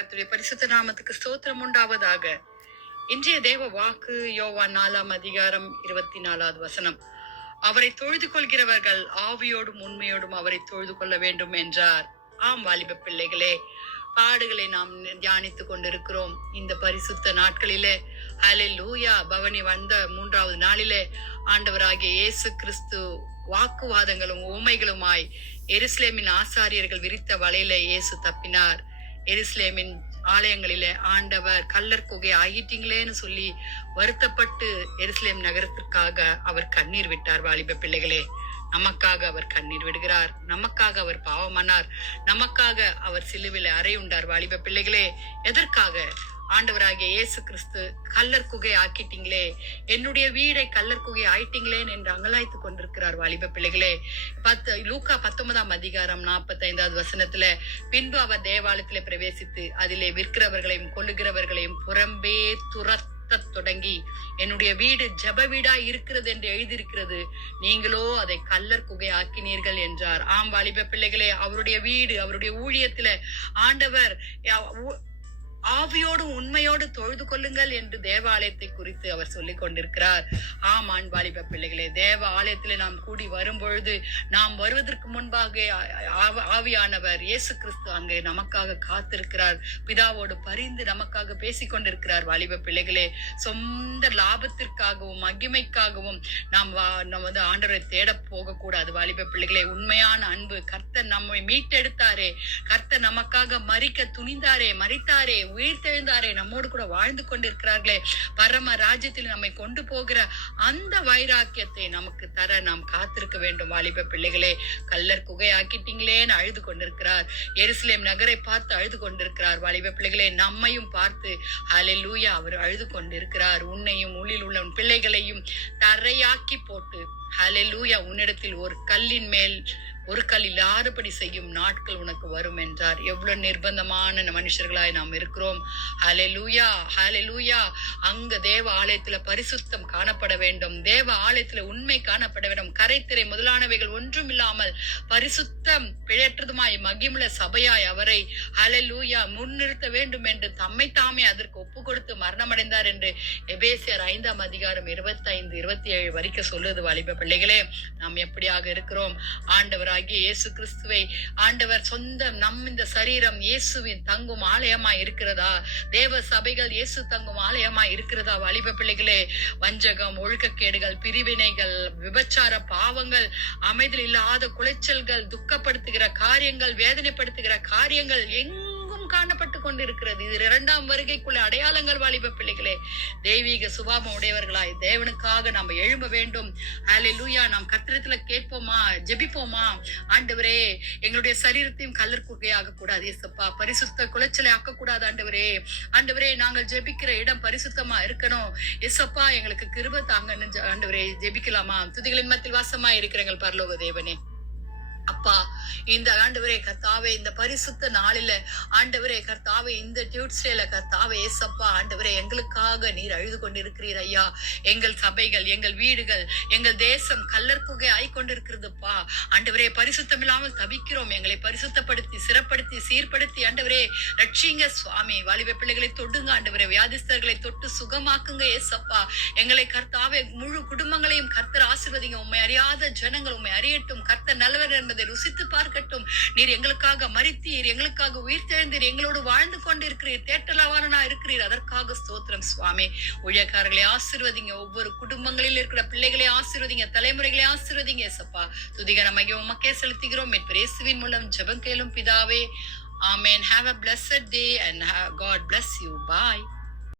கர்த்தருடைய பரிசுத்த நாமத்துக்கு ஸ்தோத்திரம் உண்டாவதாக. இன்றைய தேவ வாக்கு யோவான் 4 அதிகாரம் 24 வசனம். அவரை தொழுது கொள்கிறவர்கள் ஆவியோடும் உண்மையோடும் அவரை தொழுது கொள்ள வேண்டும் என்றார். ஆம் வாலிப பிள்ளைகளே, பாடுகளை நாம் தியானித்துக் கொண்டிருக்கிறோம். இந்த பரிசுத்த நாட்களிலே ஹல்லேலூயா பவனி வந்த 3வது நாளிலே ஆண்டவராகிய இயேசு கிறிஸ்து வாக்குவாதங்களும் ஊமைகளுமாய் எருசலேமின் ஆசாரியர்கள் விரித்த வலையில இயேசு தப்பினார். எருசலேமின் ஆலயங்களிலே ஆண்டவர் கல்லர் குகை ஆகிட்டீங்களேன்னு சொல்லி வருத்தப்பட்டு எருசலேம் நகரத்திற்காக அவர் கண்ணீர் விட்டார். வாலிப பிள்ளைகளே, நமக்காக அவர் கண்ணீர் விடுகிறார். நமக்காக அவர் பாவமானார். நமக்காக அவர் சிலுவில அறையுண்டார். வாலிப பிள்ளைகளே, எதற்காக? ஆண்டவராகிய இயேசு கிறிஸ்து கல்லர் குகை ஆக்கிட்டீங்களே, என்னுடைய வீடை கல்லர் குகை ஆயிட்டீங்களேன் என்று அங்கலாய்த்து கொண்டிருக்கிறார். வாலிப பிள்ளைகளே, லூக்கா 19 அதிகாரம் 45 வசனத்துல, பின்பு அவர் தேவாலயத்திலே பிரவேசித்து அதிலே விற்கிறவர்களையும் கொல்லுகிறவர்களையும் புறம்பே துரத்த தொடங்கி, என்னுடைய வீடு ஜெப வீடா இருக்கிறது என்று எழுதியிருக்கிறது, நீங்களோ அதை கல்லர் குகை ஆக்கினீர்கள் என்றார். ஆம் வாலிப பிள்ளைகளே, அவருடைய வீடு, அவருடைய ஊழியத்தில ஆண்டவர் ஆவியோடு உண்மையோடு தொழுது கொள்ளுங்கள் என்று தேவாலயத்தை குறித்து அவர் சொல்லிக் கொண்டிருக்கிறார். ஆமான் வாலிப பிள்ளைகளே, தேவ ஆலயத்திலே நாம் கூடி வரும் பொழுது நாம் வருவதற்கு முன்பாக ஆவியானவர் இயேசு கிறிஸ்து அங்கே நமக்காக காத்திருக்கிறார். பிதாவோடு பரிந்து நமக்காக பேசிக் கொண்டிருக்கிறார். வாலிப பிள்ளைகளே, சொந்த லாபத்திற்காகவும் மகிமைக்காகவும் நாம் வந்து ஆண்டவரை தேட போக கூடாது. வாலிப பிள்ளைகளே, உண்மையான அன்பு, கர்த்தர் நம்மை மீட்டெடுத்தாரே, கர்த்தர் நமக்காக மரிக்க துணிந்தாரே, மரித்தாரே, உயிர்த்தெழுந்தாரே, நம்மோடு கூட வாழ்ந்து கொண்டிருக்கிறார்களே, பரம ராஜ்யத்தில் நம்மை கொண்டு போகிற அந்த வைராக்கியத்தை நமக்கு தர நாம் காத்திருக்க வேண்டும். வாலிப பிள்ளைகளே, கல்லர் குகை ஆக்கிட்டீங்களேன்னு அழுது கொண்டிருக்கிறார். எருசலேம் நகரை பார்த்து அழுது கொண்டிருக்கிறார். வாலிப பிள்ளைகளே, நம்மையும் பார்த்து ஹல்லேலூயா அவர் அழுது கொண்டிருக்கிறார். உன்னையும் உள்ளில் உள்ள உன் பிள்ளைகளையும் தரையாக்கி போட்டு ஹல்லேலூயா உன்னிடத்தில் ஒரு கல்லின் மேல் ஒரு கல் இல்லாதபடி செய்யும் நாட்கள் உனக்கு வரும் என்றார். எவ்வளவு நிர்பந்தமான மனுஷர்களாய் நாம் இருக்கிறோம். ஹல்லேலூயா, ஹல்லேலூயா. அங்க தேவ ஆலயத்துல பரிசுத்தம் காணப்பட வேண்டும். தேவ ஆலயத்துல உண்மை காணப்பட வேண்டும். கரைத்திரை முதலானவைகள் ஒன்றும் இல்லாமல் பரிசுத்தம் பிழையற்றதுமாய் மகிமுள்ள சபையாய் அவரை ஹல்லேலூயா முன்னிறுத்த வேண்டும் என்று தம்மை தாமே அதற்கு ஒப்பு கொடுத்து மரணமடைந்தார் என்று எபேசியர் 5 அதிகாரம் 25, 27 வரைக்கும் சொல்லுது. வாலிப பிள்ளைகளே, நாம் எப்படியாக இருக்கிறோம்? ஆண்டவராகிய இயேசு கிறிஸ்துவை ஆண்டவர் சொந்தம் இந்த சரீரம் இயேசுவின் தங்கும் ஆலயமா இருக்கிறதா? தேவ சபைகள் இயேசு தங்கும் ஆலயமா இருக்கிறதா? வாலிப பிள்ளைகளே, வஞ்சகம், ஒழுக்கக்கேடுகள், பிரிவினைகள், விபச்சார பாவங்கள், அமைதல் இல்லாத குலைச்சல்கள், துக்கப்படுத்துகிற காரியங்கள், வேதனைப்படுத்துகிற காரியங்கள் எங்கும் காணப்பட்டு கொண்டிருக்கிறது. இது 2ஆம் வருகைக்குள்ள அடையாளங்கள். வாலிப பிள்ளைகளே, தெய்வீக சுபாவம் உடையவர்களாய் தேவனுக்காக நாம் எழும்ப வேண்டும். ஹல்லேலூயா. நாம் கர்த்தரிடத்துல கேட்போமா, ஜெபிப்போமா? ஆண்டவரே, எங்களுடைய சரீரத்தையும் கல்லர் குகை ஆகக்கூடாது இயேசப்பா, பரிசுத்த குலைச்சலை ஆக்கக்கூடாது ஆண்டவரே. ஆண்டவரே, நாங்கள் ஜெபிக்கிற இடம் பரிசுத்தமா இருக்கணும் இயேசப்பா, எங்களுக்கு கிருபை தாங்கன்னு ஆண்டவரே ஜெபிக்கலாமா? துதிகளின் மத்தியில் வாசமா இருக்கிற எங்கள் பரலோக தேவனே, அப்பா, இந்த ஆண்டவரே கர்த்தாவே, இந்த பரிசுத்த நாளில ஆண்டவரே கர்த்தாவே, இந்த டியூஸ்டேல கர்த்தாவே ஏசப்பா ஆண்டவரே, எங்களுக்காக நீர் அழுது கொண்டிருக்கிறீர் ஐயா. எங்கள் சபைகள், எங்கள் வீடுகள், எங்கள் தேசம் கல்லர் குகை ஆய்கொண்டிருக்கிறதுப்பா. ஆண்டவரே, பரிசுத்தம் இல்லாமல் தவிக்கிறோம். எங்களை பரிசுத்தப்படுத்தி, சிறப்படுத்தி, சீர்படுத்தி ஆண்டவரே ரட்சிங்க சுவாமி. வாலிப பிள்ளைகளை தொடுங்க ஆண்டவரே, வியாதிஸ்தர்களை தொட்டு சுகமாக்குங்க ஏசப்பா. எங்களை கர்த்தாவே முழு குடும்பங்களையும் கர்த்தர் ஆசீர்வதிங்க. உண்மை அறியாத ஜனங்கள் உண்மை அறியட்டும். கர்த்தர் நல்லவர் என்பதை ருசித்து பார்க்கட்டும். நீர் எங்களுக்காக மரித்தீர், எங்களுக்காக உயிர் தெழுந்தீர், எங்களோடு வாழ்ந்து கொண்டிருக்கிறீர், தேட்டலாவாரனா இருக்கிறீர். அதற்காக ஸ்தோத்திரம் சுவாமி. ஊழியக்காரர்களை ஆசீர்வதிங்க. ஒவ்வொரு குடும்பங்களில் இருக்கிற பிள்ளைகளை ஆசீர்வதிங்க. தலைமுறைகளை ஆசீர்வதிங்க ஏசப்பா. துதிகர மகிமை உமக்கே செலுத்துகிறோம். இயேசுவின் மூலம் ஜெபம் கேளும் பிதாவே. ஆமென். Have a blessed day and God bless you. Bye.